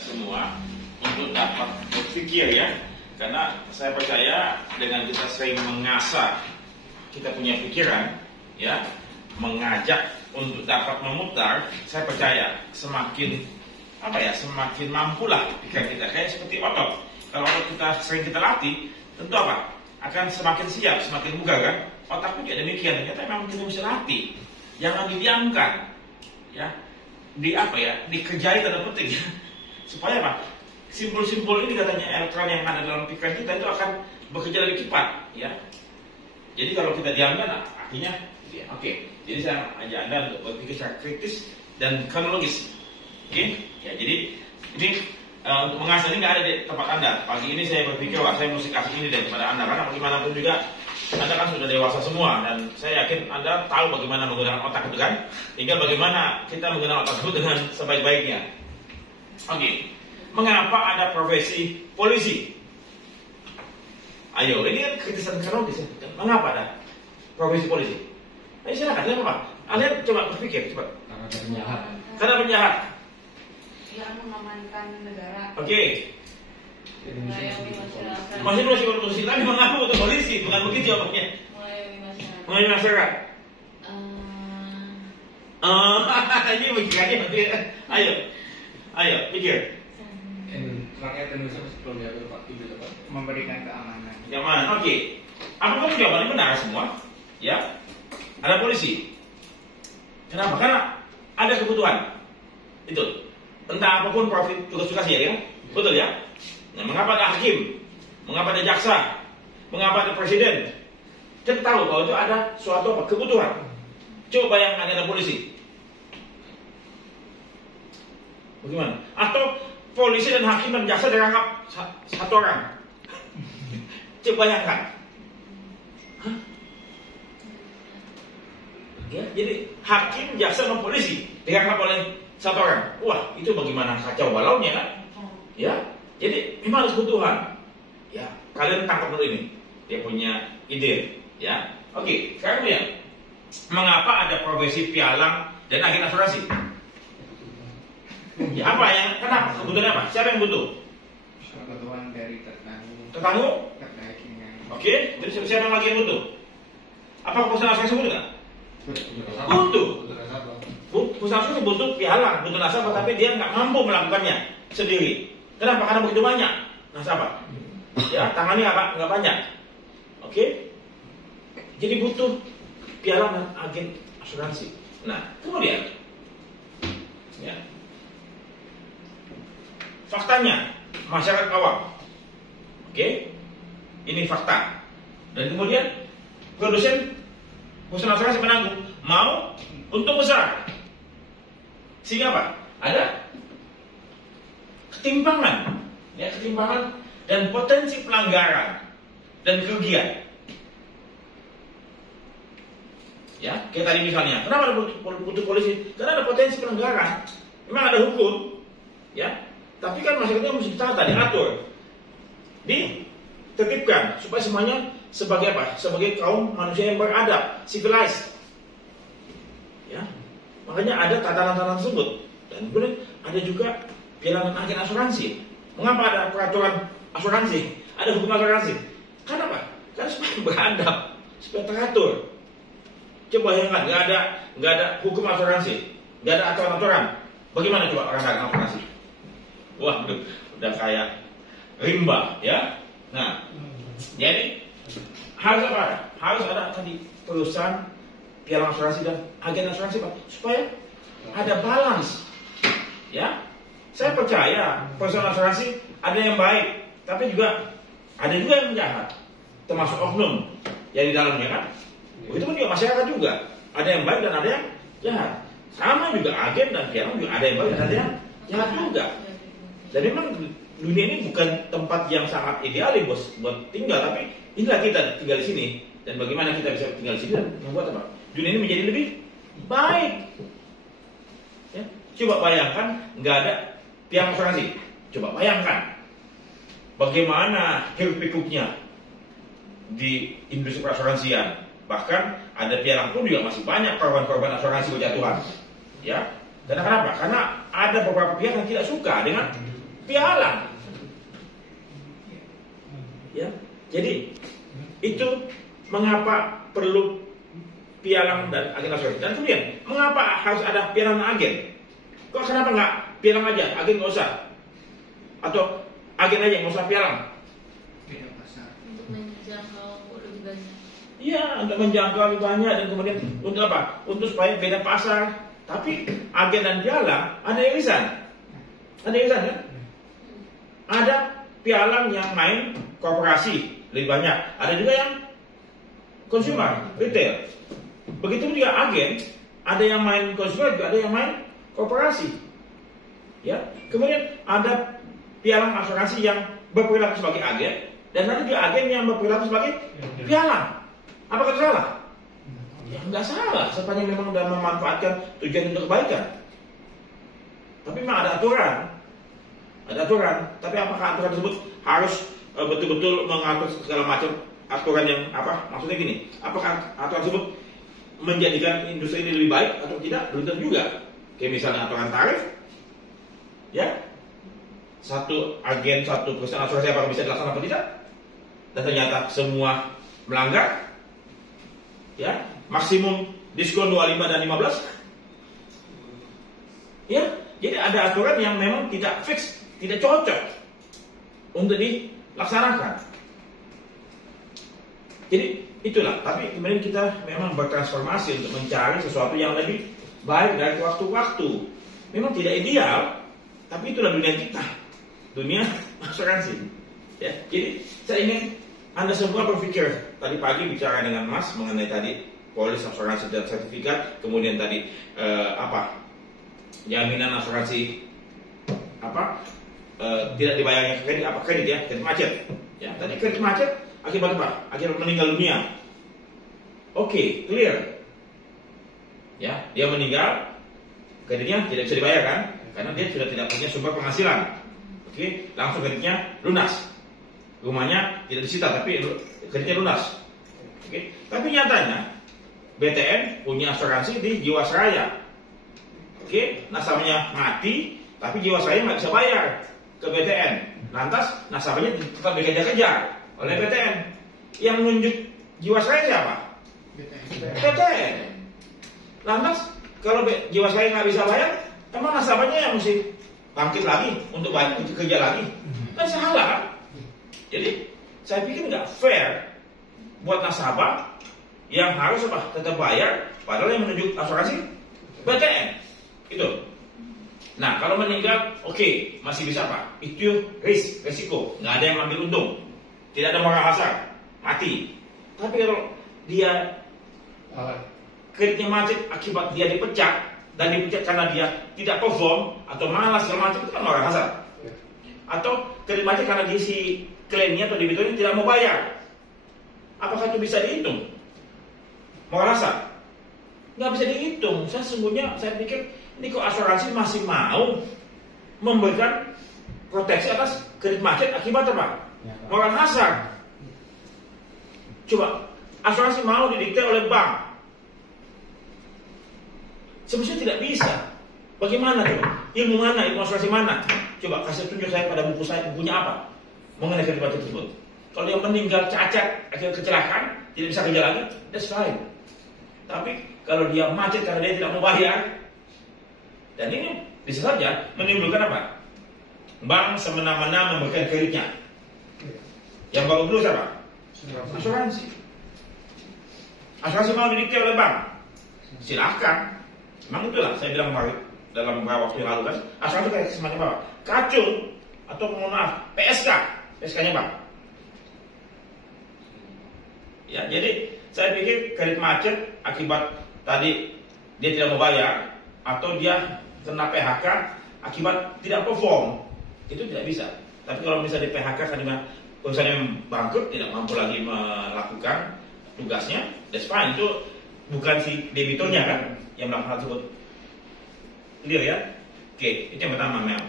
semua untuk dapat berpikir ya, karena saya percaya dengan kita sering mengasah kita punya pikiran ya, mengajak untuk dapat memutar, saya percaya semakin semakin mampulah pikiran kita, kayak seperti otot. Kalau otot kita sering kita latih, tentu akan semakin siap, semakin bugar kan. Otak pun juga demikian, ternyata memang kita bisa latih, jangan didiamkan ya, dikerjai tanda petik supaya simpul-simpul ini katanya elektron yang ada dalam pikiran kita itu akan bekerja lebih cepat ya. Jadi kalau kita diamkan artinya ya, jadi saya ajak Anda untuk berpikir secara kritis dan kronologis. Ya, jadi ini untuk mengasah ini nggak ada di tempat Anda. Pagi ini saya berpikir saya mesti kasih ini daripada Anda, karena bagaimanapun juga Anda kan sudah dewasa semua, dan saya yakin Anda tahu bagaimana menggunakan otak itu kan, hingga bagaimana kita menggunakan otak itu dengan sebaik-baiknya. Mengapa ada profesi polisi? Ayo, ini kan kritisan kronologis. Mengapa ada profesi polisi? Ayo silakan, kenapa? Anda coba berpikir, coba. Karena penjahat. Karena penjahat. Yang mengamankan negara. Melayani masyarakat. Masih berfungsi, tapi mengapa untuk polisi? Bukan begitu jawabannya. Melayani masyarakat. Melayani masyarakat. Ini pikirannya nanti. Ayo, pikir. Rakyat Indonesia sebelum diambil Pak Ibu dapat Memberikan keamanan. Keamanan. Apakah jawabannya benar semua? Ya. Ada polisi. Kenapa? Karena ada kebutuhan. Itu. Entah apapun profit tugas-tugas ya. Betul ya? Nah, mengapa ada hakim? Mengapa ada jaksa? Mengapa ada presiden? Kita tahu bahwa itu ada suatu kebutuhan. Coba bayangkan ada polisi. Bagaimana? Atau polisi dan hakim dan jaksa dirangkap satu orang. Coba bayangkan. Ya, jadi hakim, jaksa dan polisi dirangkap oleh satu orang. Wah, itu bagaimana kacau balaunya kan? Ya, jadi memang harus kebutuhan. Ya, kalian tangkap dulu ini. Dia punya ide. Ya, sekarang lihat. Mengapa ada profesi pialang dan agen asuransi? Ya, kenapa? Kebutuhan apa? Siapa yang butuh? Kebutuhan dari tetangga. Tetangga? Terkait dengan. Jadi siapa lagi yang butuh? Apa perusahaan asuransi butuh nggak? Butuh. Perusahaan asuransi butuh pialang, butuh nasabah, tapi dia nggak mampu melakukannya sendiri. Kenapa? Karena begitu banyak nasabah. Ya, tangannya nggak banyak. Jadi butuh pialang dan agen asuransi. Nah, kemudian, ya, faktanya masyarakat awam. Ini fakta. Dan kemudian produsen perusahaan asuransi menanggung mau untung besar. Sehingga ada ketimpangan, ya, dan potensi pelanggaran dan kerugian. Ya, kayak tadi misalnya, kenapa ada butuh polisi? Karena ada potensi pelanggaran. Memang ada hukum, ya, tapi kan masyarakatnya mesti ditata, diatur, ditertibkan supaya semuanya sebagai sebagai kaum manusia yang beradab, civilized. Ya, makanya ada tatanan-tatanan tersebut. Dan kemudian ada juga pialang agen asuransi. Mengapa ada peraturan asuransi? Ada hukum asuransi. Kenapa? Karena supaya beradab, supaya teratur. Coba bayangkan, nggak ada hukum asuransi, nggak ada aturan-aturan. Bagaimana coba orang dagang asuransi? Wah, udah kayak rimba, ya. Nah, jadi harus apa? Harus ada tadi perusahaan pialang asuransi dan agen asuransi, Pak, supaya ada balance. Ya, saya percaya perusahaan asuransi ada yang baik, tapi juga ada juga yang jahat, termasuk oknum yang di dalamnya kan. Itu pun juga masyarakat juga, ada yang baik dan ada yang jahat. Sama juga agen dan pialang juga ada yang baik dan ada yang jahat juga. Dan memang dunia ini bukan tempat yang sangat ideal buat tinggal, tapi inilah kita tinggal di sini. Dan bagaimana kita bisa tinggal di sini dan membuat dunia ini menjadi lebih baik. Ya, coba bayangkan nggak ada pialang asuransi. Coba bayangkan bagaimana hiruk-pikuknya di industri perasuransian. Bahkan ada pialang pun juga masih banyak korban-korban asuransi berjatuhan. Ya, karena kenapa? Karena ada beberapa pihak yang tidak suka dengan pialang. Ya, jadi itu mengapa perlu pialang dan agen asuransi. Dan kemudian mengapa harus ada pialang dan agen? Kok kenapa nggak pialang aja, agen nggak usah? Atau agen aja nggak usah pialang? Beda pasar. Untuk menjangkau lebih banyak. Iya, untuk menjangkau lebih banyak dan kemudian untuk apa? Untuk supaya beda pasar. Tapi agen dan pialang ada irisan. Ada irisan kan? Ada pialang yang main korporasi lebih banyak. Ada juga yang consumer, retail. Begitu juga agen, ada yang main consumer, juga ada yang main korporasi. Ya, kemudian ada pialang asuransi yang berperilaku sebagai agen dan ada juga agen yang berperilaku sebagai pialang. Apakah itu salah? Ya nggak salah, sepanjang memang sudah memanfaatkan tujuan untuk kebaikan. Tapi memang ada aturan. Tapi apakah aturan tersebut harus betul-betul mengatur segala macam aturan yang apa? Maksudnya gini, apakah aturan tersebut menjadikan industri ini lebih baik atau tidak? Belum tentu juga. Kayak misalnya aturan tarif, ya, satu agen, satu perusahaan asuransi apakah bisa dilaksanakan atau tidak? Dan ternyata semua melanggar, ya, maksimum diskon 25 dan 15, ya. Jadi ada aturan yang memang tidak fix, tidak cocok untuk dilaksanakan. Jadi itulah. Tapi kemudian kita memang bertransformasi untuk mencari sesuatu yang lebih baik dari waktu ke waktu. Memang tidak ideal, tapi itulah dunia kita, dunia asuransi. Ya, jadi saya ingin Anda semua berpikir. Tadi pagi bicara dengan Mas mengenai tadi polis asuransi dan sertifikat, kemudian tadi jaminan asuransi tidak dibayarnya kredit ya, kredit macet. Ya, tadi kredit macet akibat apa? Akibat meninggal dunia. Oke, clear. Ya, dia meninggal, kreditnya tidak bisa dibayar kan? Karena dia sudah tidak punya sumber penghasilan. Oke, langsung kreditnya lunas. Rumahnya tidak disita tapi kreditnya lunas. Oke, tapi nyatanya BTN punya asuransi di Jiwasraya. Oke, nasabahnya mati, tapi Jiwasraya nggak bisa bayar ke BTN. Lantas nasabahnya tetap dikejar-kejar oleh BTN. Yang menunjuk Jiwasraya siapa? BTN. Lantas kalau Jiwasraya nggak bisa bayar, emang nasabahnya yang mesti bangkit lagi untuk bayar, untuk kerja lagi? Kan salah kan? Jadi saya pikir nggak fair buat nasabah yang harus tetap bayar, padahal yang menunjuk asuransi BTN. Itu. Nah, kalau meninggal, oke, masih bisa apa? Itu risiko, nggak ada yang ambil untung, tidak ada moral hazard, mati. Tapi kalau dia kreditnya macet akibat dia dipecat dan dipecat karena dia tidak perform atau malas segala macam, itu kan moral hazard. Atau kredit macet karena dia si kliennya atau debiturnya tidak mau bayar, apakah itu bisa dihitung? Moral hazard? Nggak bisa dihitung. Saya pikir ini kok asuransi masih mau memberikan proteksi atas kredit macet akibat apa? Moral hazard. Coba, asuransi mau didikte oleh bank. Sebenarnya tidak bisa. Bagaimana coba? Ilmu mana? Ilmu asuransi mana? Coba kasih tunjuk saya pada buku saya, bukunya apa mengenai kredit macet tersebut. Kalau yang meninggal cacat akibat kecelakaan, tidak bisa kerja lagi, that's fine. Tapi kalau dia macet karena dia tidak mau bayar, dan ini bisa saja menimbulkan apa? Bank semena-mena memberikan kreditnya. Yang baru dulu siapa? Asuransi. Asuransi mau didikte oleh bank, silahkan. Memang itulah saya bilang kemarin dalam beberapa waktu yang lalu kan, asuransi kayak semacam apa? Kacung atau mohon maaf PSK-nya bank. Ya, jadi saya pikir kredit macet akibat tadi dia tidak mau bayar atau dia kena PHK akibat tidak perform, itu tidak bisa. Tapi kalau misalnya di PHK karena perusahaan yang bangkrut tidak mampu lagi melakukan tugasnya, that's fine. Itu bukan si debiturnya kan yang melakukan hal tersebut. Clear ya? Oke, itu yang pertama Mel.